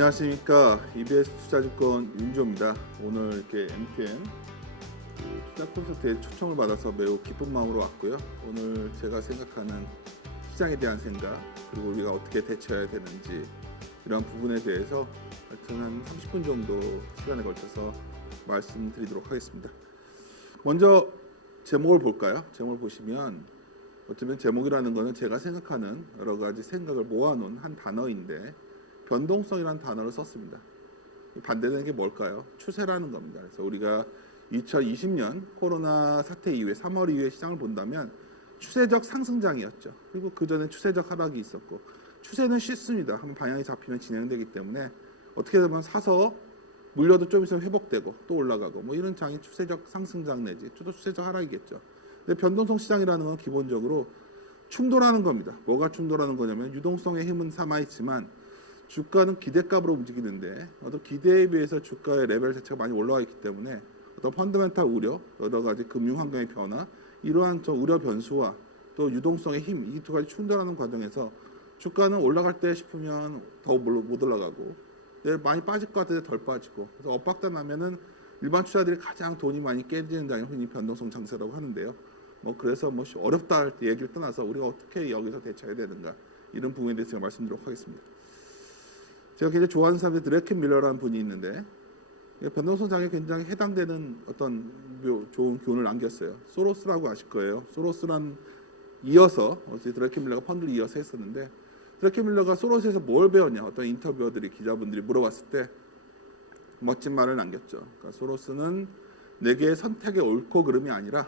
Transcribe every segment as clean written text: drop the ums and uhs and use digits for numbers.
안녕하십니까. EBS 투자증권 윤조입니다. 오늘 이렇게 MTN 투자 콘서트에 초청을 받아서 매우 기쁜 마음으로 왔고요. 오늘 제가 생각하는 시장에 대한 생각, 그리고 우리가 어떻게 대처해야 되는지 이런 부분에 대해서 하여튼 한 30분 정도 시간에 걸쳐서 말씀드리도록 하겠습니다. 먼저 제목을 볼까요? 제목을 보시면 어쩌면 제목이라는 것은 제가 생각하는 여러 가지 생각을 모아놓은 한 단어인데 변동성이라는 단어를 썼습니다. 반대되는 게 뭘까요? 추세라는 겁니다. 그래서 우리가 2020년 코로나 사태 이후에 3월 이후에 시장을 본다면 추세적 상승장이었죠. 그리고 그 전에 추세적 하락이 있었고, 추세는 쉽습니다. 한번 방향이 잡히면 진행되기 때문에 어떻게 보면 사서 물려도 좀 있으면 회복되고 또 올라가고 뭐 이런 장이 추세적 상승장 내지 또 추세적 하락이겠죠. 근데 변동성 시장이라는 건 기본적으로 충돌하는 겁니다. 뭐가 충돌하는 거냐면 유동성의 힘은 삼아있지만 주가는 기대값으로 움직이는데 어떤 기대에 비해서 주가의 레벨 자체가 많이 올라와 있기 때문에 어떤 펀더멘탈 우려, 여러 가지 금융 환경의 변화, 이러한 저 우려 변수와 또 유동성의 힘, 이 두 가지 충돌하는 과정에서 주가는 올라갈 때 싶으면 더 못 올라가고 많이 빠질 것 같은데 덜 빠지고, 그래서 엇박자 나면은 일반 투자들이 가장 돈이 많이 깨지는 장이 흔히 변동성 장세라고 하는데요. 뭐 그래서 뭐 어렵다 할 때 얘기를 떠나서 우리가 어떻게 여기서 대처해야 되는가, 이런 부분에 대해서 제가 말씀드리도록 하겠습니다. 제가 굉장히 좋아하는 사람이 드래켄 밀러라는 분이 있는데 변동성 장에 굉장히 해당되는 어떤 좋은 교훈을 남겼어요. 소로스라고 아실 거예요. 소로스란 이어서 드래켄 밀러가 펀드를 이어서 했었는데, 드래켄 밀러가 소로스에서 뭘 배웠냐, 어떤 인터뷰어들이 기자분들이 물어봤을 때 멋진 말을 남겼죠. 그러니까 소로스는 내게 선택의 옳고 그름이 아니라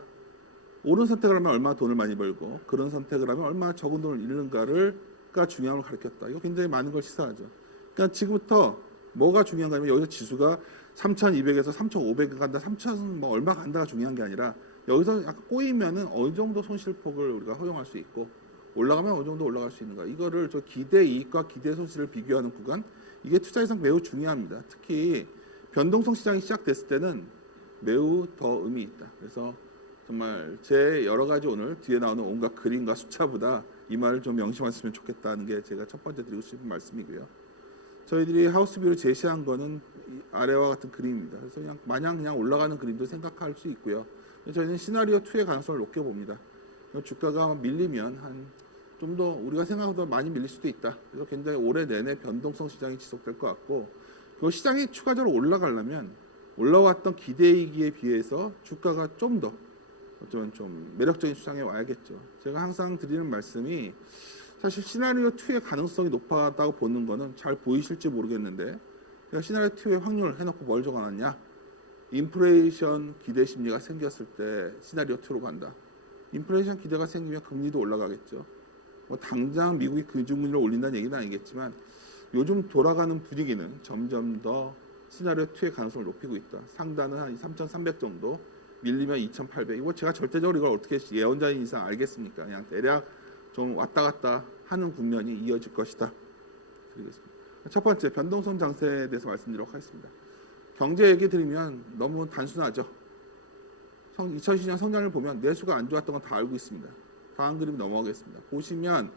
옳은 선택을 하면 얼마나 돈을 많이 벌고 그런 선택을 하면 얼마나 적은 돈을 잃는가가 중요한 걸 가르쳤다. 이거 굉장히 많은 걸 시사하죠. 그러니까 지금부터 뭐가 중요한가 하면 여기서 지수가 3,200에서 3,500 간다, 3,000 뭐 얼마 간다가 중요한 게 아니라 여기서 약간 꼬이면은 어느 정도 손실폭을 우리가 허용할 수 있고 올라가면 어느 정도 올라갈 수 있는가, 이거를 저 기대 이익과 기대 손실을 비교하는 구간, 이게 투자에서 매우 중요합니다. 특히 변동성 시장이 시작됐을 때는 매우 더 의미 있다. 그래서 정말 제 여러 가지 오늘 뒤에 나오는 온갖 그림과 숫자보다 이 말을 좀 명심하셨으면 좋겠다는 게 제가 첫 번째 드리고 싶은 말씀이고요. 저희들이 하우스뷰를 제시한 거는 아래와 같은 그림입니다. 그래서 그냥 마냥 그냥 올라가는 그림도 생각할 수 있고요. 저희는 시나리오 2의 가능성을 높게 봅니다. 주가가 밀리면 한 좀 더 우리가 생각보다 많이 밀릴 수도 있다. 그래서 굉장히 올해 내내 변동성 시장이 지속될 것 같고, 그 시장이 추가적으로 올라가려면 올라왔던 기대이기에 비해서 주가가 좀 더 어쩌면 좀 매력적인 수장에 와야겠죠. 제가 항상 드리는 말씀이, 사실 시나리오 2의 가능성이 높았다고 보는 거는 잘 보이실지 모르겠는데, 제가 시나리오 2의 확률을 해놓고 뭘 적어놨냐, 인플레이션 기대 심리가 생겼을 때 시나리오 2로 간다. 인플레이션 기대가 생기면 금리도 올라가겠죠. 뭐 당장 미국이 금리를 올린다는 얘기는 아니겠지만 요즘 돌아가는 분위기는 점점 더 시나리오 2의 가능성을 높이고 있다. 상단은 한 3,300 정도, 밀리면 2,800. 이거 제가 절대적으로 이걸 어떻게 예언자인 이상 알겠습니까? 그냥 대략 좀 왔다 갔다 하는 국면이 이어질 것이다. 드리겠습니다. 첫 번째, 변동성 장세에 대해서 말씀드리도록 하겠습니다. 경제 얘기 드리면 너무 단순하죠. 2020년 성장을 보면 내수가 안 좋았던 건 다 알고 있습니다. 다음 그림 넘어가겠습니다. 보시면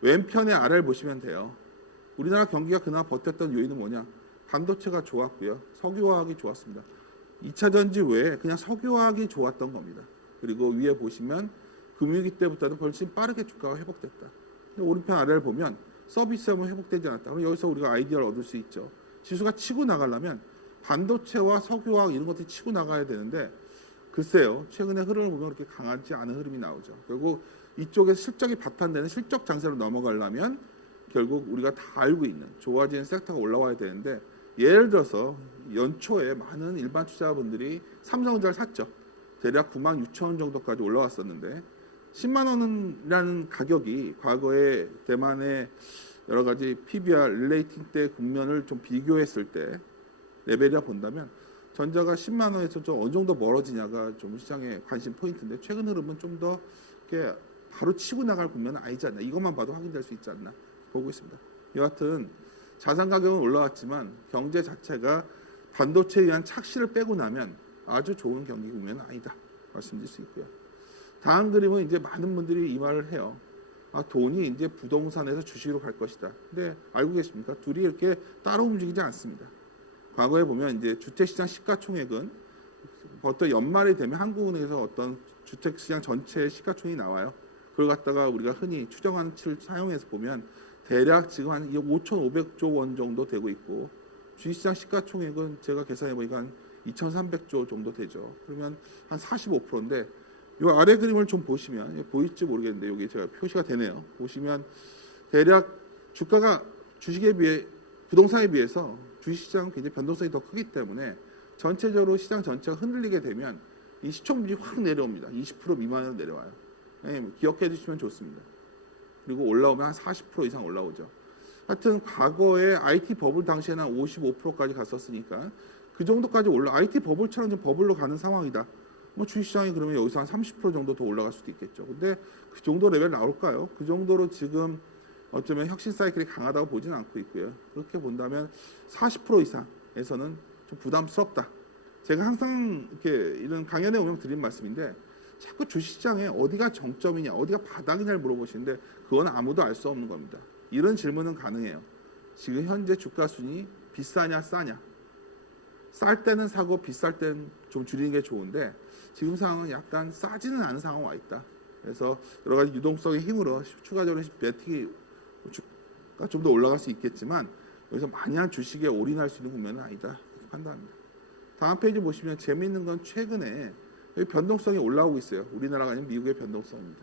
왼편의 아래를 보시면 돼요. 우리나라 경기가 그나마 버텼던 요인은 뭐냐? 반도체가 좋았고요. 석유화학이 좋았습니다. 2차 전지 외에 그냥 석유화학이 좋았던 겁니다. 그리고 위에 보시면 금융위기 때부터는 훨씬 빠르게 주가가 회복됐다. 오른편 아래를 보면 서비스업은 회복되지 않았다. 그럼 여기서 우리가 아이디어를 얻을 수 있죠. 지수가 치고 나가려면 반도체와 석유화학 이런 것들이 치고 나가야 되는데, 글쎄요, 최근의 흐름을 보면 그렇게 강하지 않은 흐름이 나오죠. 결국 이쪽에 실적이 바탕되는 실적 장세로 넘어가려면 결국 우리가 다 알고 있는 좋아지는 섹터가 올라와야 되는데, 예를 들어서 연초에 많은 일반 투자자분들이 삼성전자를 샀죠. 대략 96,000원 정도까지 올라왔었는데 10만 원이라는 가격이 과거에 대만의 여러 가지 PBR 릴레이팅 때 국면을 좀 비교했을 때 레벨이라 본다면 전자가 10만 원에서 좀 어느 정도 멀어지냐가 좀 시장의 관심 포인트인데, 최근 흐름은 좀 더 이렇게 바로 치고 나갈 국면은 아니지 않나, 이것만 봐도 확인될 수 있지 않나 보고 있습니다. 여하튼 자산 가격은 올라왔지만 경제 자체가 반도체에 의한 착시를 빼고 나면 아주 좋은 경기 국면은 아니다 말씀드릴 수 있고요. 다음 그림은 이제 많은 분들이 이 말을 해요. 돈이 이제 부동산에서 주식으로 갈 것이다. 근데 알고 계십니까? 둘이 이렇게 따로 움직이지 않습니다. 과거에 보면 이제 주택시장 시가총액은 어떤 연말이 되면 한국은행에서 어떤 주택시장 전체 시가총액이 나와요. 그걸 갖다가 우리가 흔히 추정하는 치를 사용해서 보면 대략 지금 한 5,500조 원 정도 되고 있고, 주식시장 시가총액은 제가 계산해 보니까 한 2,300조 정도 되죠. 그러면 한 45%인데, 이 아래 그림을 좀 보시면 보일지 모르겠는데 여기 제가 표시가 되네요. 보시면 대략 주가가 주식에 비해 부동산에 비해서 주식시장은 굉장히 변동성이 더 크기 때문에 전체적으로 시장 전체가 흔들리게 되면 이 시총률이 확 내려옵니다. 20% 미만으로 내려와요. 기억해 주시면 좋습니다. 그리고 올라오면 한 40% 이상 올라오죠. 하여튼 과거에 IT 버블 당시에는 한 55%까지 갔었으니까 그 정도까지 IT 버블처럼 좀 버블로 가는 상황이다. 뭐 주식시장이 그러면 여기서 한 30% 정도 더 올라갈 수도 있겠죠. 근데 그 정도 레벨 나올까요? 그 정도로 지금 어쩌면 혁신 사이클이 강하다고 보지는 않고 있고요. 그렇게 본다면 40% 이상에서는 좀 부담스럽다. 제가 항상 이렇게 이런 강연에 오면 드린 말씀인데, 자꾸 주식시장에 어디가 정점이냐, 어디가 바닥이냐를 물어보시는데 그건 아무도 알 수 없는 겁니다. 이런 질문은 가능해요. 지금 현재 주가 순위 비싸냐 싸냐? 쌀 때는 사고 비쌀 때는 좀 줄이는 게 좋은데 지금 상황은 약간 싸지는 않은 상황 와 있다. 그래서 여러 가지 유동성의 힘으로 추가적으로 매틱이 주가 좀 더 올라갈 수 있겠지만 여기서 마냥 주식에 올인할 수 있는 국면은 아니다 이렇게 판단합니다. 다음 페이지 보시면 재미있는 건 최근에 여기 변동성이 올라오고 있어요. 우리나라가 아닌 미국의 변동성입니다.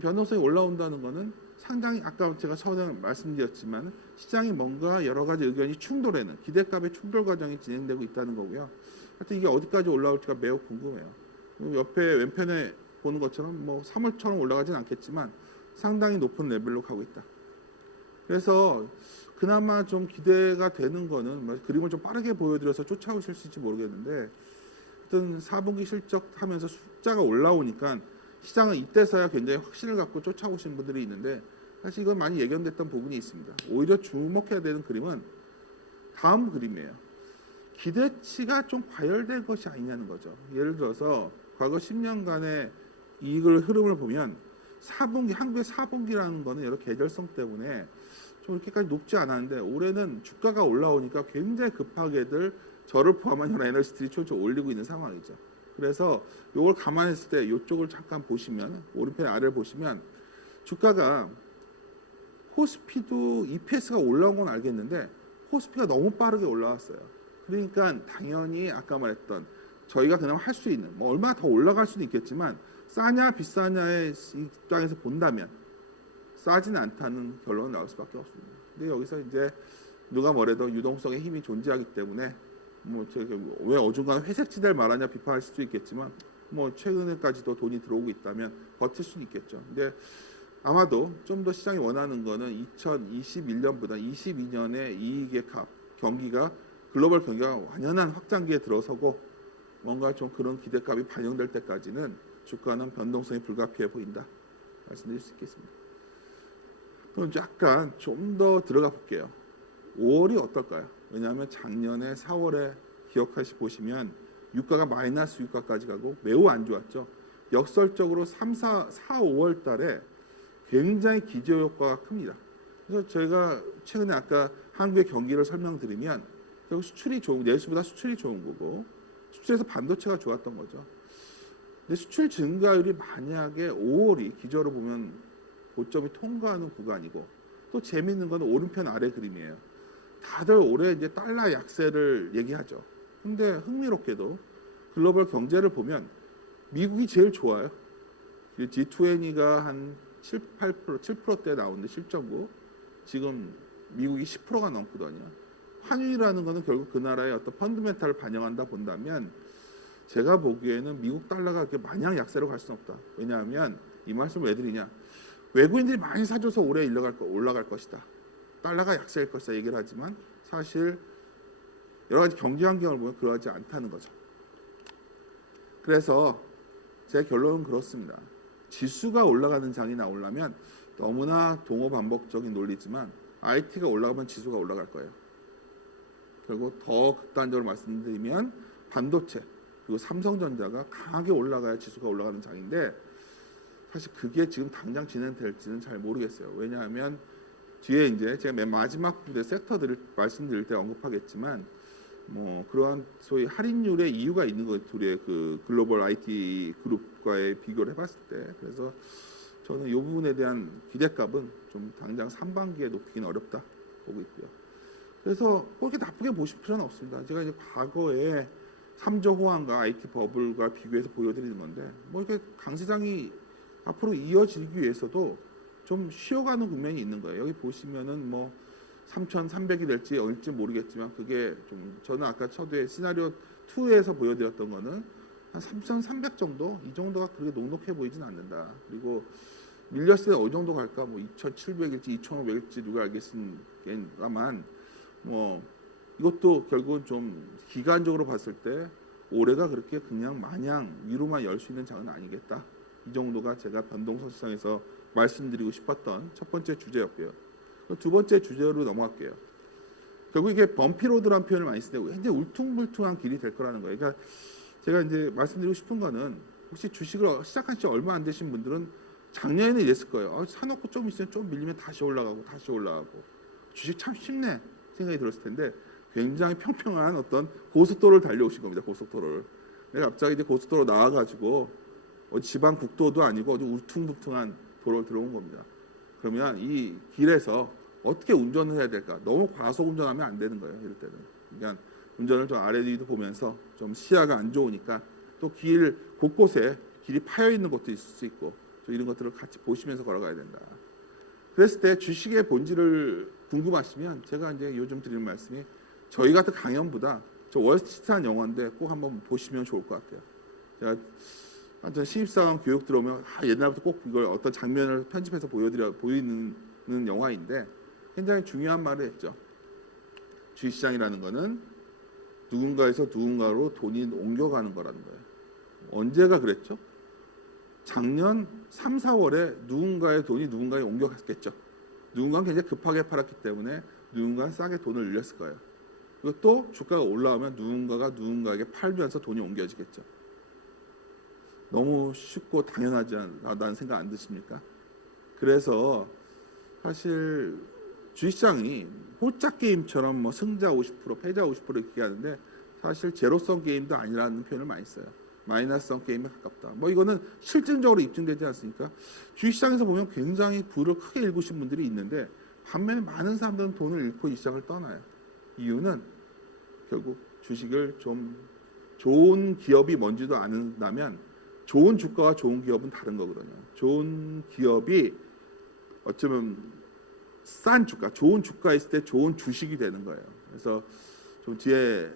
변동성이 올라온다는 것은 상당히 아까 제가 처음에 말씀드렸지만 시장이 뭔가 여러 가지 의견이 충돌하는 기대값의 충돌 과정이 진행되고 있다는 거고요. 하여튼 이게 어디까지 올라올지가 매우 궁금해요. 옆에 왼편에 보는 것처럼 뭐 3월처럼 올라가진 않겠지만 상당히 높은 레벨로 가고 있다. 그래서 그나마 좀 기대가 되는 거는 그림을 좀 빠르게 보여드려서 쫓아오실 수 있을지 모르겠는데, 하여튼 4분기 실적하면서 숫자가 올라오니까 시장은 이때서야 굉장히 확신을 갖고 쫓아오신 분들이 있는데, 사실 이건 많이 예견됐던 부분이 있습니다. 오히려 주목해야 되는 그림은 다음 그림이에요. 기대치가 좀 과열된 것이 아니냐는 거죠. 예를 들어서 과거 10년간의 이익을 흐름을 보면 4분기, 한국의 4분기라는 거는 여러 계절성 때문에 좀 이렇게까지 높지 않았는데, 올해는 주가가 올라오니까 굉장히 급하게들 저를 포함한 여러 애널리스트들이 좀 올리고 있는 상황이죠. 그래서 이걸 감안했을 때 이쪽을 잠깐 보시면, 오른편 아래를 보시면 주가가 코스피도 EPS가 올라온 건 알겠는데 코스피가 너무 빠르게 올라왔어요. 그러니까 당연히 아까 말했던 저희가 그냥 할 수 있는 뭐 얼마나 더 올라갈 수는 있겠지만 싸냐 비싸냐의 입장에서 본다면 싸지는 않다는 결론이 나올 수밖에 없습니다. 근데 여기서 이제 누가 뭐래도 유동성의 힘이 존재하기 때문에 뭐 왜 어중간한 회색지대를 말하냐 비판할 수도 있겠지만 뭐 최근에까지도 돈이 들어오고 있다면 버틸 수는 있겠죠. 근데 아마도 좀 더 시장이 원하는 거는 2021년보다 22년의 이익의 값, 경기가 글로벌 경기가 완연한 확장기에 들어서고 뭔가 좀 그런 기대값이 반영될 때까지는 주가는 변동성이 불가피해 보인다 말씀드릴 수 있겠습니다. 그럼 약간 좀 더 들어가 볼게요. 5월이 어떨까요? 왜냐하면 작년에 4월에 기억하시 보시면 유가가 마이너스 유가까지 가고 매우 안 좋았죠. 역설적으로 4, 5월 달에 굉장히 기저효과가 큽니다. 그래서 저희가 최근에 아까 한국의 경기를 설명드리면 결국 수출이 좋은, 내수보다 수출이 좋은 거고 수출에서 반도체가 좋았던 거죠. 근데 수출 증가율이 만약에 5월이 기저로 보면 고점이 통과하는 구간이고, 또 재미있는 건 오른편 아래 그림이에요. 다들 올해 이제 달러 약세를 얘기하죠. 근데 흥미롭게도 글로벌 경제를 보면 미국이 제일 좋아요. G20가 한 7%대 나오는데 실적고 지금 미국이 10%가 넘거든요. 환율이라는 거는 결국 그 나라의 어떤 펀드멘탈을 반영한다 본다면 제가 보기에는 미국 달러가 그렇게 마냥 약세로 갈 수는 없다. 왜냐하면 이 말씀을 왜 드리냐? 외국인들이 많이 사줘서 올해 올라갈 것이다. 달러가 약세일 것이다 얘기를 하지만 사실 여러 가지 경제 환경을 보면 그러하지 않다는 거죠. 그래서 제 결론은 그렇습니다. 지수가 올라가는 장이 나오려면 너무나 동호반복적인 논리지만 IT가 올라가면 지수가 올라갈 거예요. 결국 더 극단적으로 말씀드리면 반도체 그리고 삼성전자가 강하게 올라가야 지수가 올라가는 장인데 사실 그게 지금 당장 진행될지는 잘 모르겠어요. 왜냐하면 뒤에 이제 제가 맨 마지막 부분에 섹터들을 말씀드릴 때 언급하겠지만 뭐 그러한 소위 할인율의 이유가 있는 거예요. 둘의 그 글로벌 IT 그룹과의 비교를 해봤을 때. 그래서 저는 이 부분에 대한 기대값은 좀 당장 상반기에 높이긴 어렵다 보고 있고요. 그래서 그렇게 나쁘게 보실 필요는 없습니다. 제가 이제 과거에 3조 호황과 IT 버블과 비교해서 보여드리는 건데 뭐 이렇게 강세장이 앞으로 이어지기 위해서도 좀 쉬어가는 국면이 있는 거예요. 여기 보시면은 뭐 3,300이 될지 어딜지 모르겠지만 그게 좀 저는 아까 초두에 시나리오 2에서 보여드렸던 거는 한 3,300 정도 이 정도가 그렇게 녹록해 보이진 않는다. 그리고 밀렸을 때 어느 정도 갈까 뭐 2,700일지 2,500일지 누가 알겠습니다만 뭐 이것도 결국은 좀 기간적으로 봤을 때 올해가 그렇게 그냥 마냥 위로만 열 수 있는 장은 아니겠다. 이 정도가 제가 변동성시장에서 말씀드리고 싶었던 첫 번째 주제였고요. 두 번째 주제로 넘어갈게요. 결국 이게 범피로드라는 표현을 많이 쓰는데 굉장히 울퉁불퉁한 길이 될 거라는 거예요. 그러니까 제가 이제 말씀드리고 싶은 거는 혹시 주식을 시작한 지 얼마 안 되신 분들은 작년에는 이랬을 거예요. 사놓고 좀 있으면 좀 밀리면 다시 올라가고 다시 올라가고 주식 참 쉽네 생각이 들었을 텐데 굉장히 평평한 어떤 고속도로를 달려오신 겁니다. 고속도로를. 내가 갑자기 이제 고속도로 나와가지고 지방 국도도 아니고 아주 울퉁불퉁한 도로를 들어온 겁니다. 그러면 이 길에서 어떻게 운전을 해야 될까? 너무 과속 운전하면 안 되는 거예요. 이럴 때는. 그러니까 운전을 좀 아래 뒤도 보면서 좀 시야가 안 좋으니까 또 길 곳곳에 길이 파여 있는 것도 있을 수 있고 이런 것들을 같이 보시면서 걸어가야 된다. 그랬을 때 주식의 본질을 궁금하시면 제가 이제 요즘 드리는 말씀이 저희 같은 강연보다 저 월스트리트한 영화인데 꼭 한번 보시면 좋을 것 같아요. 제가 완전 신입사원 교육 들어오면 옛날부터 꼭 이걸 어떤 장면을 편집해서 보이는 영화인데 굉장히 중요한 말을 했죠. 주식시장이라는 거는 누군가에서 누군가로 돈이 옮겨가는 거라는 거예요. 언제가 그랬죠? 작년 3, 4월에 누군가의 돈이 누군가에 옮겨갔겠죠. 누군가는 굉장히 급하게 팔았기 때문에 누군가는 싸게 돈을 늘렸을 거예요. 그리고 또 주가가 올라오면 누군가가 누군가에게 팔면서 돈이 옮겨지겠죠. 너무 쉽고 당연하지 않다는 생각 안 드십니까? 그래서 사실 주식시장이 홀짝 게임처럼 뭐 승자 50%, 패자 50% 이렇게 하는데 사실 제로섬 게임도 아니라는 표현을 많이 써요. 마이너스성 게임에 가깝다. 뭐 이거는 실증적으로 입증되지 않습니까? 주식시장에서 보면 굉장히 부를 크게 일구신 분들이 있는데 반면에 많은 사람들은 돈을 잃고 이 시장을 떠나요. 이유는 결국 주식을 좀 좋은 기업이 뭔지도 아는다면 좋은 주가와 좋은 기업은 다른 거거든요. 좋은 기업이 어쩌면 싼 주가, 좋은 주가 있을 때 좋은 주식이 되는 거예요. 그래서 좀 뒤에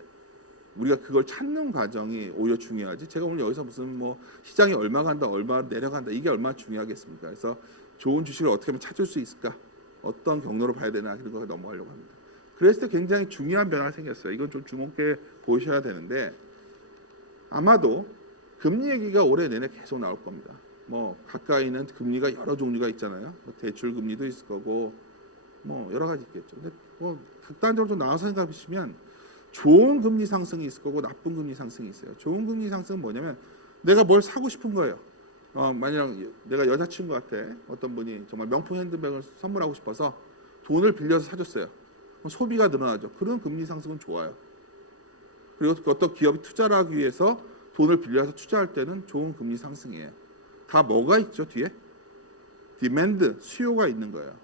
우리가 그걸 찾는 과정이 오히려 중요하지. 제가 오늘 여기서 무슨 뭐 시장이 얼마 간다, 얼마 내려간다 이게 얼마나 중요하겠습니까? 그래서 좋은 주식을 어떻게 하면 찾을 수 있을까? 어떤 경로로 봐야 되나 이런 거 넘어가려고 합니다. 그랬을 때 굉장히 중요한 변화가 생겼어요. 이건 좀 주목해 보셔야 되는데 아마도 금리 얘기가 올해 내내 계속 나올 겁니다. 뭐 가까이는 금리가 여러 종류가 있잖아요. 뭐 대출 금리도 있을 거고 뭐 여러 가지 있겠죠. 근데 뭐 극단적으로 좀 나와서 생각해 보시면 좋은 금리 상승이 있을 거고 나쁜 금리 상승이 있어요. 좋은 금리 상승은 뭐냐면 내가 뭘 사고 싶은 거예요. 만약 내가 여자친구한테 어떤 분이 정말 명품 핸드백을 선물하고 싶어서 돈을 빌려서 사줬어요. 소비가 늘어나죠. 그런 금리 상승은 좋아요. 그리고 어떤 기업이 투자를 하기 위해서 돈을 빌려서 투자할 때는 좋은 금리 상승이에요. 다 뭐가 있죠 뒤에? 디맨드, 수요가 있는 거예요.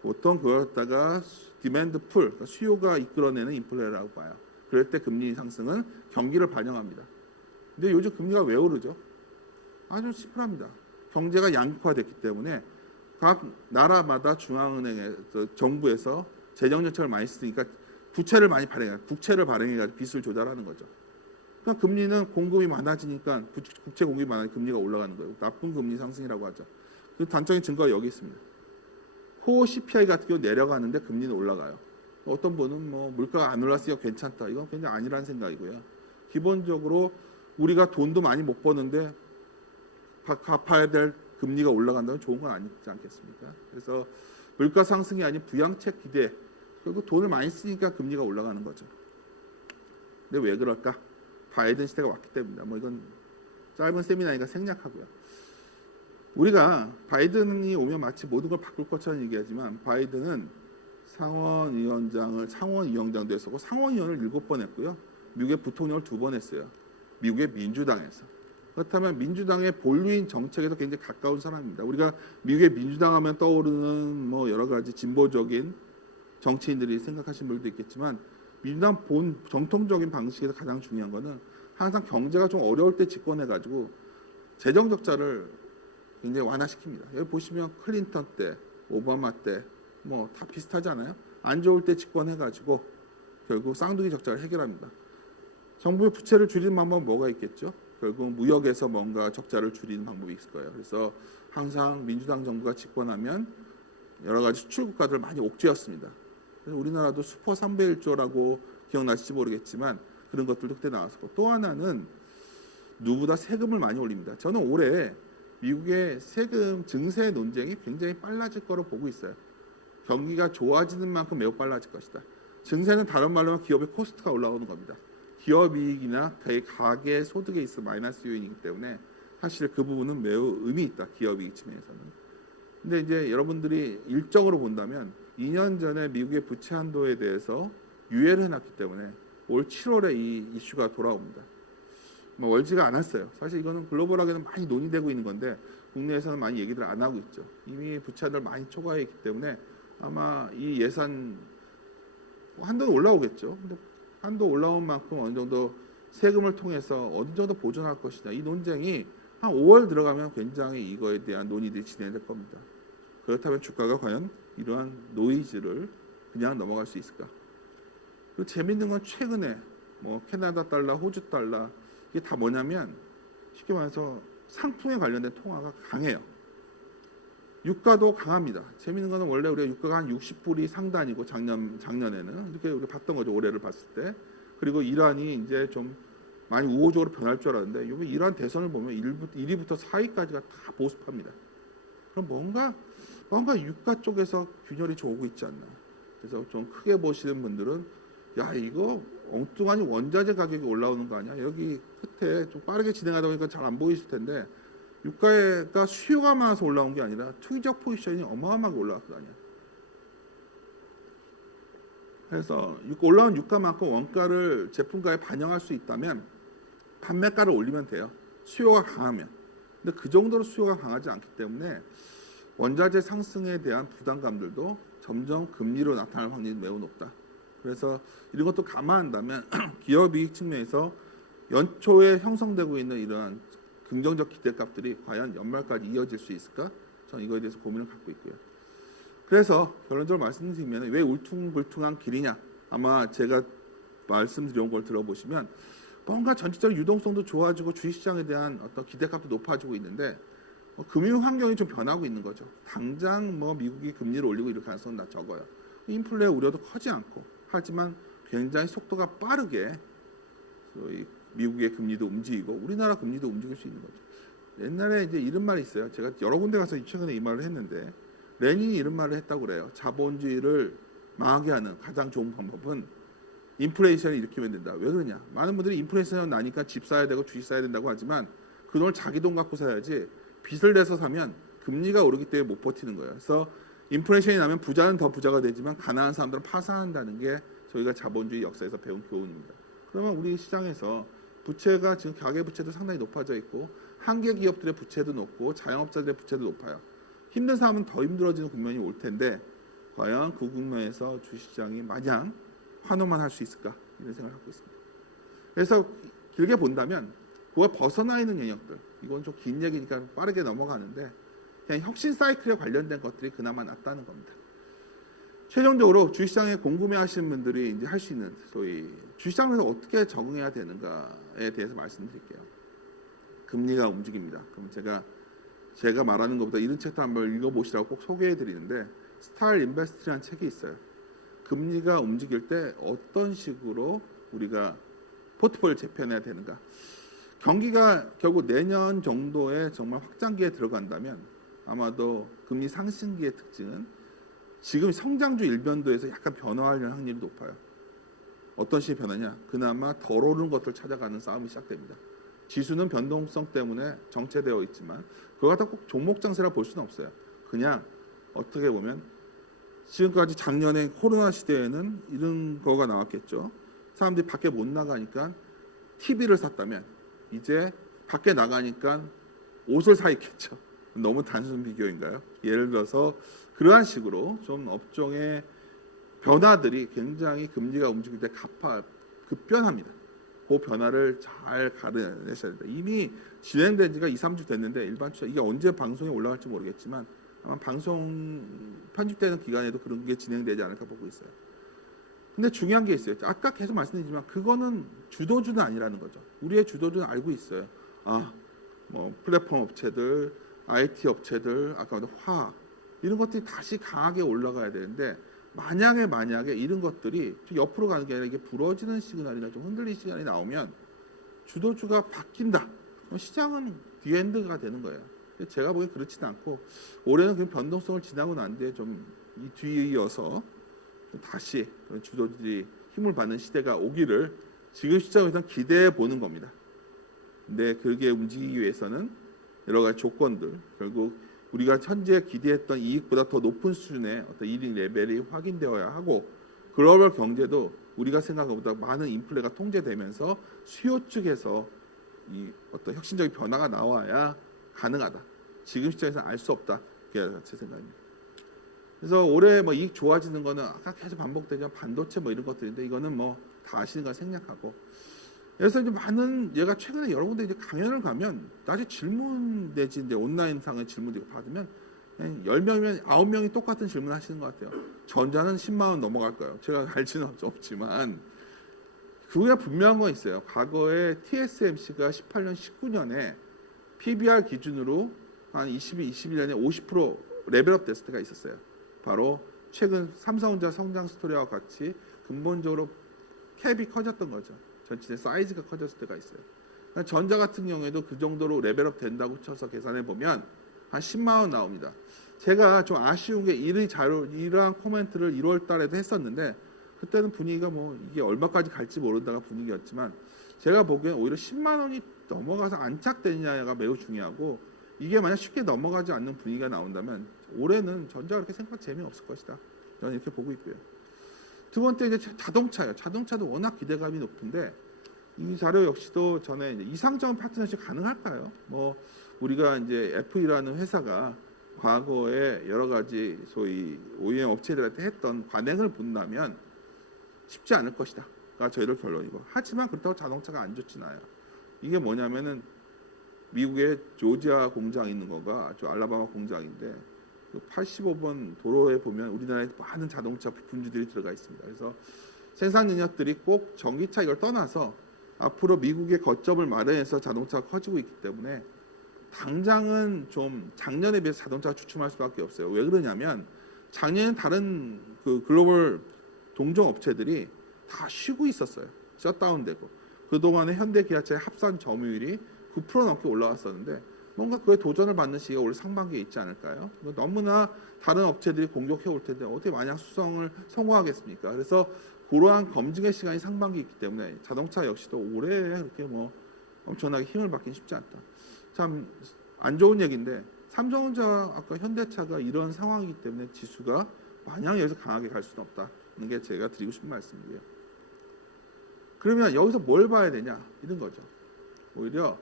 보통 그걸 갖다가 디맨드 풀, 그러니까 수요가 이끌어내는 인플레라고 봐요. 그럴 때 금리 상승은 경기를 반영합니다. 근데 요즘 금리가 왜 오르죠? 아주 심플합니다. 경제가 양극화됐기 때문에 각 나라마다 중앙은행에서 정부에서 재정 정책을 많이 쓰니까 부채를 많이 발행해요. 국채를 발행해가지고 빚을 조달하는 거죠. 그러니까 금리는 공급이 많아지니까 국채 공급이 많아지니까 금리가 올라가는 거예요. 나쁜 금리 상승이라고 하죠. 그 단적인 증거가 여기 있습니다. 코어 CPI 같은 경우 내려가는데 금리는 올라가요. 어떤 분은 뭐 물가가 안 올랐으니까 괜찮다. 이건 굉장히 아니라는 생각이고요. 기본적으로 우리가 돈도 많이 못 버는데 갚아야 될 금리가 올라간다면 좋은 건 아니지 않겠습니까? 그래서 물가 상승이 아닌 부양책 기대. 결국 돈을 많이 쓰니까 금리가 올라가는 거죠. 근데 왜 그럴까? 바이든 시대가 왔기 때문입니다. 뭐 이건 짧은 세미나니까 생략하고요. 우리가 바이든이 오면 마치 모든 걸 바꿀 것처럼 얘기하지만 바이든은 상원위원장도 했었고 상원의원을 7번 했고요. 미국의 부통령을 2번 했어요. 미국의 민주당에서. 그렇다면 민주당의 본류인 정책에도 굉장히 가까운 사람입니다. 우리가 미국의 민주당 하면 떠오르는 뭐 여러 가지 진보적인 정치인들이 생각하시는 분들도 있겠지만 민주당 본 정통적인 방식에서 가장 중요한 거는 항상 경제가 좀 어려울 때 집권해가지고 재정 적자를 굉장히 완화시킵니다. 여기 보시면 클린턴 때, 오바마 때 뭐 다 비슷하잖아요. 안 좋을 때 집권해가지고 결국 쌍둥이 적자를 해결합니다. 정부의 부채를 줄이는 방법은 뭐가 있겠죠? 결국 무역에서 뭔가 적자를 줄이는 방법이 있을 거예요. 그래서 항상 민주당 정부가 집권하면 여러 가지 수출 국가들을 많이 옥죄었습니다. 그래서 우리나라도 슈퍼 3배 1조라고 기억나실지 모르겠지만 그런 것들도 그때 나왔고 또 하나는 누구보다 세금을 많이 올립니다. 저는 올해 미국의 세금 증세 논쟁이 굉장히 빨라질 거로 보고 있어요. 경기가 좋아지는 만큼 매우 빨라질 것이다. 증세는 다른 말로 하면 기업의 코스트가 올라오는 겁니다. 기업 이익이나 가계 소득에 있어 마이너스 요인이기 때문에 사실 그 부분은 매우 의미 있다. 기업 이익 측면에서는. 근데 이제 여러분들이 일정으로 본다면 2년 전에 미국의 부채 한도에 대해서 유예를 해놨기 때문에 올 7월에 이 이슈가 돌아옵니다. 뭐 멀지가 않았어요. 사실 이거는 글로벌하게는 많이 논의되고 있는 건데 국내에서는 많이 얘기들 안 하고 있죠. 이미 부채 한도를 많이 초과해 있기 때문에 아마 이 예산 한도는 올라오겠죠. 근데 한도 올라온 만큼 어느 정도 세금을 통해서 어느 정도 보존할 것이냐 이 논쟁이 한 5월 들어가면 굉장히 이거에 대한 논의들이 진행될 겁니다. 그렇다면 주가가 과연 이러한 노이즈를 그냥 넘어갈 수 있을까? 그리고 재밌는 건 최근에 뭐 캐나다 달러, 호주 달러 이게 다 뭐냐면 쉽게 말해서 상품에 관련된 통화가 강해요. 유가도 강합니다. 재밌는 거는 원래 우리가 유가가 한 60불이 상단이고 작년에는 이렇게 우리 봤던 거죠. 올해를 봤을 때. 그리고 이란이 이제 좀 많이 우호적으로 변할 줄 알았는데 이번 이란 대선을 보면 1위부터 4위까지가 다 보수파입니다. 그럼 뭔가 유가 쪽에서 균열이 좀 오고 있지 않나. 그래서 좀 크게 보시는 분들은 야 이거 엉뚱하니 원자재 가격이 올라오는 거 아니야? 여기 끝에 좀 빠르게 진행하다 보니까 잘 안 보이실 텐데 유가가 수요가 많아서 올라온 게 아니라 투기적 포지션이 어마어마하게 올라왔을 거 아니야. 그래서 올라온 유가만큼 원가를 제품가에 반영할 수 있다면 판매가를 올리면 돼요. 수요가 강하면. 근데 그 정도로 수요가 강하지 않기 때문에 원자재 상승에 대한 부담감들도 점점 금리로 나타날 확률이 매우 높다. 그래서 이런 것도 감안한다면 기업 이익 측면에서 연초에 형성되고 있는 이러한 긍정적 기대값들이 과연 연말까지 이어질 수 있을까? 저는 이거에 대해서 고민을 갖고 있고요. 그래서 결론적으로 말씀드리면 왜 울퉁불퉁한 길이냐? 아마 제가 말씀드려온 걸 들어보시면 뭔가 전체적인 유동성도 좋아지고 주식시장에 대한 어떤 기대값도 높아지고 있는데 금융 환경이 좀 변하고 있는 거죠. 당장 뭐 미국이 금리를 올리고 이럴 가능성은 다 적어요. 인플레 우려도 커지 않고 하지만 굉장히 속도가 빠르게 미국의 금리도 움직이고 우리나라 금리도 움직일 수 있는 거죠. 옛날에 이제 이런 말이 있어요. 제가 여러 군데 가서 최근에 이 말을 했는데 레닌이 이런 말을 했다고 그래요. 자본주의를 망하게 하는 가장 좋은 방법은 인플레이션을 일으키면 된다. 왜 그러냐? 많은 분들이 인플레이션 나니까 집 사야 되고 주식 사야 된다고 하지만 그 돈을 자기 돈 갖고 사야지 빚을 내서 사면 금리가 오르기 때문에 못 버티는 거예요. 그래서 인플레이션이 나면 부자는 더 부자가 되지만 가난한 사람들은 파산한다는 게 저희가 자본주의 역사에서 배운 교훈입니다. 그러면 우리 시장에서 부채가 지금 가계 부채도 상당히 높아져 있고 한계 기업들의 부채도 높고 자영업자들의 부채도 높아요. 힘든 사람은 더 힘들어지는 국면이 올 텐데 과연 그 국면에서 주식시장이 마냥 환호만 할 수 있을까 이런 생각을 갖고 있습니다. 그래서 길게 본다면 그와 벗어나 있는 영역들 이건 좀 긴 얘기니까 빠르게 넘어가는데 그냥 혁신 사이클에 관련된 것들이 그나마 낫다는 겁니다. 최종적으로 주식시장에 궁금해하시는 분들이 이제 할 수 있는 소위 주식시장에서 어떻게 적응해야 되는가에 대해서 말씀드릴게요. 금리가 움직입니다. 그럼 제가 말하는 것보다 이런 책도 한번 읽어보시라고 꼭 소개해드리는데 스타일 인베스트라는 책이 있어요. 금리가 움직일 때 어떤 식으로 우리가 포트폴리오 재편해야 되는가. 경기가 결국 내년 정도에 정말 확장기에 들어간다면 아마도 금리 상승기의 특징은 지금 성장주 일변도에서 약간 변화할 확률이 높아요. 어떤 식의 변화냐? 그나마 덜 오르는 것들 찾아가는 싸움이 시작됩니다. 지수는 변동성 때문에 정체되어 있지만 그거 갖다 꼭 종목 장세라 볼 수는 없어요. 그냥 어떻게 보면 지금까지 작년에 코로나 시대에는 이런 거가 나왔겠죠. 사람들이 밖에 못 나가니까 TV를 샀다면 이제 밖에 나가니까 옷을 사 입겠죠. 너무 단순 비교인가요? 예를 들어서 그러한 식으로 좀 업종의 변화들이 굉장히 금리가 움직일 때 급변합니다. 그 변화를 잘 가려내셔야 됩니다. 이미 진행된 지가 2, 3주 됐는데 일반 투자 이게 언제 방송에 올라갈지 모르겠지만 아마 방송 편집되는 기간에도 그런 게 진행되지 않을까 보고 있어요. 근데 중요한 게 있어요. 아까 계속 말씀드리지만 그거는 주도주는 아니라는 거죠. 우리의 주도주는 알고 있어요. 뭐 플랫폼 업체들, IT 업체들, 아까 화학 이런 것들이 다시 강하게 올라가야 되는데 만약에 이런 것들이 옆으로 가는 게 아니라 이게 부러지는 시그널이나 좀 흔들리는 시간이 나오면 주도주가 바뀐다. 시장은 뒤엔드가 되는 거예요. 제가 보기엔 그렇지는 않고 올해는 그 변동성을 지나고 난 뒤에 좀 이 뒤에 이어서 다시 주도주들이 힘을 받는 시대가 오기를 지금 시점에서 기대해 보는 겁니다. 근데 그게 움직이기 위해서는 여러 가지 조건들, 결국 우리가 현재 기대했던 이익보다 더 높은 수준의 어떤 이익 레벨이 확인되어야 하고 글로벌 경제도 우리가 생각한 것보다 많은 인플레가 통제되면서 수요 측에서 이 어떤 혁신적인 변화가 나와야 가능하다. 지금 시점에서 알 수 없다. 그게 제 생각입니다. 그래서 올해 뭐 이익 좋아지는 거는 아까 계속 반복되지만 반도체 뭐 이런 것들인데 이거는 뭐 다 아시는 거 생략하고 그래서 이제 많은 얘가 최근에 여러 군데 이제 강연을 가면 나중에 질문 내지 이제 온라인상의 질문들 받으면 10명이면 9명이 똑같은 질문 하시는 것 같아요. 전자는 10만 원 넘어갈까요? 제가 알지는 없지만 그게 분명한 건 있어요. 과거에 TSMC가 18년, 19년에 PBR 기준으로 한 21년에 50% 레벨업 됐을 때가 있었어요. 바로 최근 삼성전자 성장 스토리와 같이 근본적으로 캡이 커졌던 거죠. 전체 사이즈가 커졌을 때가 있어요. 전자 같은 경우에도 그 정도로 레벨업 된다고 쳐서 계산해 보면 한 10만 원 나옵니다. 제가 좀 아쉬운 게 이러한 코멘트를 1월 달에도 했었는데 그때는 분위기가 뭐 이게 얼마까지 갈지 모른다가 분위기였지만 제가 보기엔 오히려 10만 원이 넘어가서 안착되느냐가 매우 중요하고 이게 만약 쉽게 넘어가지 않는 분위기가 나온다면 올해는 전자가 그렇게 생각 재미없을 것이다. 저는 이렇게 보고 있고요. 두 번째 이제 자동차요. 자동차도 워낙 기대감이 높은데 이 자료 역시도 전에 이제 이상적인 파트너십 가능할까요? 뭐 우리가 이제 F이라는 회사가 과거에 여러 가지 소위 OEM 업체들한테 했던 관행을 본다면 쉽지 않을 것이다가 저희들 결론이고 하지만 그렇다고 자동차가 안 좋진 않아요. 이게 뭐냐면은 미국의 조지아 공장 있는 거가 저 알라바마 공장인데 85번 도로에 보면 우리나라에 많은 자동차 부품주들이 들어가 있습니다. 그래서 생산 능력들이 꼭 전기차 이걸 떠나서 앞으로 미국의 거점을 마련해서 자동차가 커지고 있기 때문에 당장은 좀 작년에 비해서 자동차가 주춤할 수밖에 없어요. 왜 그러냐면 작년엔 다른 그 글로벌 동종 업체들이 다 쉬고 있었어요. 셧다운되고 그동안에 현대 기아차의 합산 점유율이 9% 넘게 올라왔었는데 뭔가 그에 도전을 받는 시기가 올 상반기에 있지 않을까요? 너무나 다른 업체들이 공격해 올 텐데 어떻게 마냥 수성을 성공하겠습니까? 그래서 그러한 검증의 시간이 상반기에 있기 때문에 자동차 역시도 올해 그렇게 뭐 엄청나게 힘을 받긴 쉽지 않다. 참 안 좋은 얘기인데 삼성전자 아까 현대차가 이런 상황이기 때문에 지수가 마냥 여기서 강하게 갈 수는 없다는 게 제가 드리고 싶은 말씀이에요. 그러면 여기서 뭘 봐야 되냐 이런 거죠. 오히려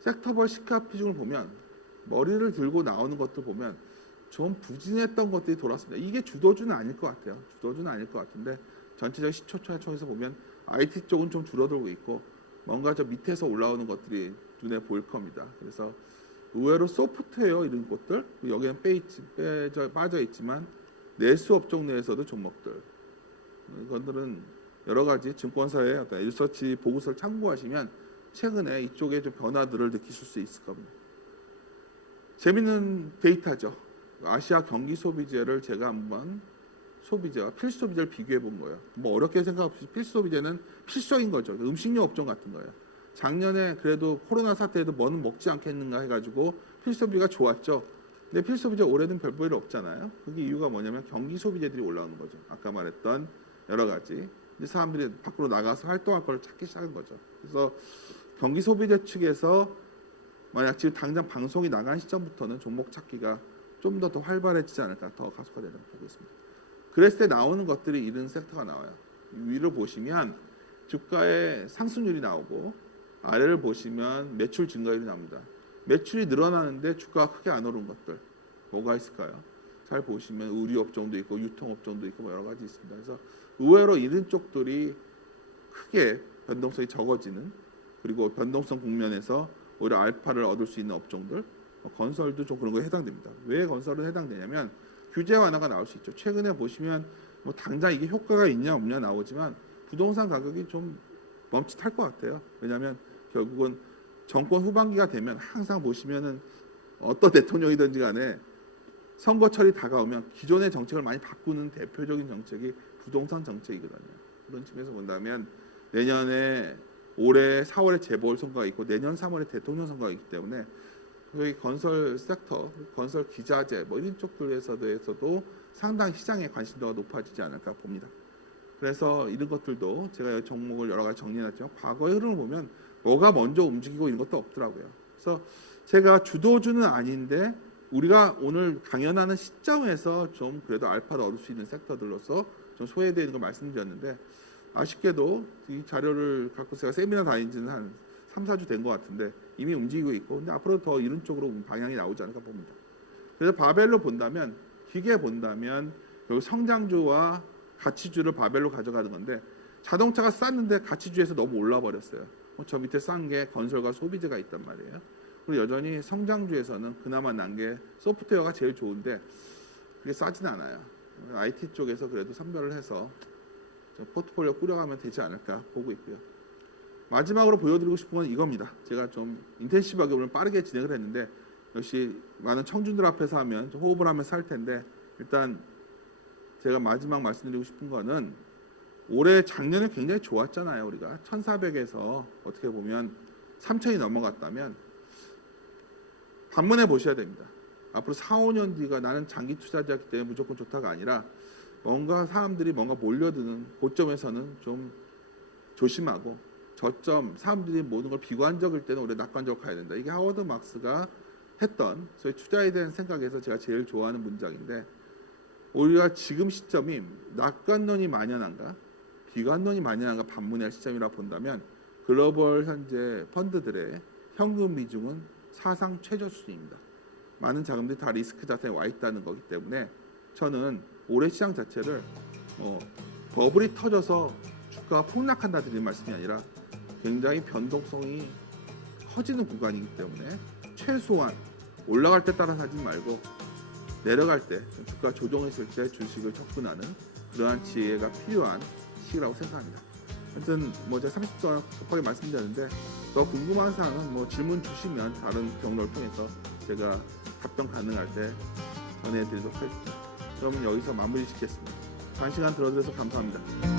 섹터별 시가 비중을 보면 머리를 들고 나오는 것도 보면 좀 부진했던 것들이 돌았습니다. 이게 주도주는 아닐 것 같아요. 주도주는 아닐 것 같은데 전체적 시초차에서 보면 IT 쪽은 좀 줄어들고 있고 뭔가 저 밑에서 올라오는 것들이 눈에 보일 겁니다. 그래서 의외로 소프트웨어 이런 것들 여기는 빠져 있지만 내수 업종 내에서도 종목들 이것들은 여러 가지 증권사의 어떤 리서치 보고서를 참고하시면 최근에 이쪽에 좀 변화들을 느끼실 수 있을 겁니다. 재밌는 데이터죠. 아시아 경기 소비재를 제가 한번 소비재와 필수 소비재를 비교해 본 거예요. 뭐 어렵게 생각 없이 필수 소비재는 필수적인 거죠. 음식료 업종 같은 거예요. 작년에 그래도 코로나 사태에도 뭐는 먹지 않겠는가 해가지고 필수 소비가 좋았죠. 근데 필수 소비재 올해는 별 볼 일 없잖아요. 그게 이유가 뭐냐면 경기 소비재들이 올라오는 거죠. 아까 말했던 여러 가지. 이제 사람들이 밖으로 나가서 활동할 걸 찾기 시작한 거죠. 그래서 경기 소비자 측에서 만약 지금 당장 방송이 나간 시점부터는 종목 찾기가 좀 더 활발해지지 않을까, 더 가속화되는 보고 있습니다. 그랬을 때 나오는 것들이 이런 섹터가 나와요. 위를 보시면 주가의 상승률이 나오고 아래를 보시면 매출 증가율이 나옵니다. 매출이 늘어나는데 주가가 크게 안 오른 것들 뭐가 있을까요? 잘 보시면 의류업종도 있고 유통업종도 있고 뭐 여러 가지 있습니다. 그래서 의외로 이런 쪽들이 크게 변동성이 적어지는, 그리고 변동성 국면에서 오히려 알파를 얻을 수 있는 업종들, 건설도 좀 그런 거에 해당됩니다. 왜 건설은 해당되냐면 규제 완화가 나올 수 있죠. 최근에 보시면 뭐 당장 이게 효과가 있냐 없냐 나오지만 부동산 가격이 좀 멈칫할 것 같아요. 왜냐하면 결국은 정권 후반기가 되면 항상 보시면은 어떤 대통령이든지 간에 선거철이 다가오면 기존의 정책을 많이 바꾸는 대표적인 정책이 부동산 정책이거든요. 그런 측면에서 본다면 내년에 올해 4월에 재보궐선거가 있고 내년 3월에 대통령 선거가 있기 때문에 저희 건설 섹터, 건설 기자재 뭐 이런 쪽들에서도 상당히 시장의 관심도가 높아지지 않을까 봅니다. 그래서 이런 것들도 제가 여기 종목을 여러 가지 정리해놨지만 과거의 흐름을 보면 뭐가 먼저 움직이고 이런 것도 없더라고요. 그래서 제가 주도주는 아닌데 우리가 오늘 강연하는 시점에서 좀 그래도 알파를 얻을 수 있는 섹터들로서 좀 소외되는 걸 말씀드렸는데 아쉽게도 이 자료를 갖고 제가 세미나 다닌 지는 한 3, 4주 된 것 같은데 이미 움직이고 있고, 근데 앞으로 더 이런 쪽으로 방향이 나오지 않을까 봅니다. 그래서 바벨로 본다면, 기계 본다면 결국 성장주와 가치주를 바벨로 가져가는 건데 자동차가 쌌는데 가치주에서 너무 올라 버렸어요. 저 밑에 싼 게 건설과 소비재가 있단 말이에요. 그리고 여전히 성장주에서는 그나마 난 게 소프트웨어가 제일 좋은데 그게 싸진 않아요. IT 쪽에서 그래도 선별을 해서 포트폴리오 꾸려가면 되지 않을까 보고 있고요. 마지막으로 보여드리고 싶은 건 이겁니다. 제가 좀 인텐시브하게 오늘 빠르게 진행을 했는데 역시 많은 청중들 앞에서 하면 좀 호흡을 하면서 할 텐데 일단 제가 마지막 말씀드리고 싶은 거는 올해 작년에 굉장히 좋았잖아요. 우리가 1400에서 어떻게 보면 3000이 넘어갔다면 반문해 보셔야 됩니다. 앞으로 4, 5년 뒤가 나는 장기 투자자이기 때문에 무조건 좋다가 아니라 뭔가 사람들이 뭔가 몰려드는 고점에서는 좀 조심하고 저점 사람들이 모든 걸 비관적일 때는 오히려 낙관적으로 가야 된다. 이게 하워드 막스가 했던 소위 투자에 대한 생각에서 제가 제일 좋아하는 문장인데 오히려 지금 시점이 낙관론이 만연한가 비관론이 만연한가 반문의 시점이라 본다면 글로벌 현재 펀드들의 현금 비중은 사상 최저 수준입니다. 많은 자금들이 다 리스크 자산에 와 있다는 거기 때문에 저는 올해 시장 자체를 버블이 터져서 주가가 폭락한다 드리는 말씀이 아니라 굉장히 변동성이 커지는 구간이기 때문에 최소한 올라갈 때 따라 사지 말고 내려갈 때 주가 조정했을 때 주식을 접근하는 그러한 지혜가 필요한 시기라고 생각합니다. 하여튼 뭐 제가 30분 동안 급하게 말씀드렸는데 더 궁금한 사항은 뭐 질문 주시면 다른 경로를 통해서 제가 답변 가능할 때 전해드리도록 하겠습니다. 그러면 여기서 마무리 짓겠습니다. 한 시간 들어주셔서 감사합니다.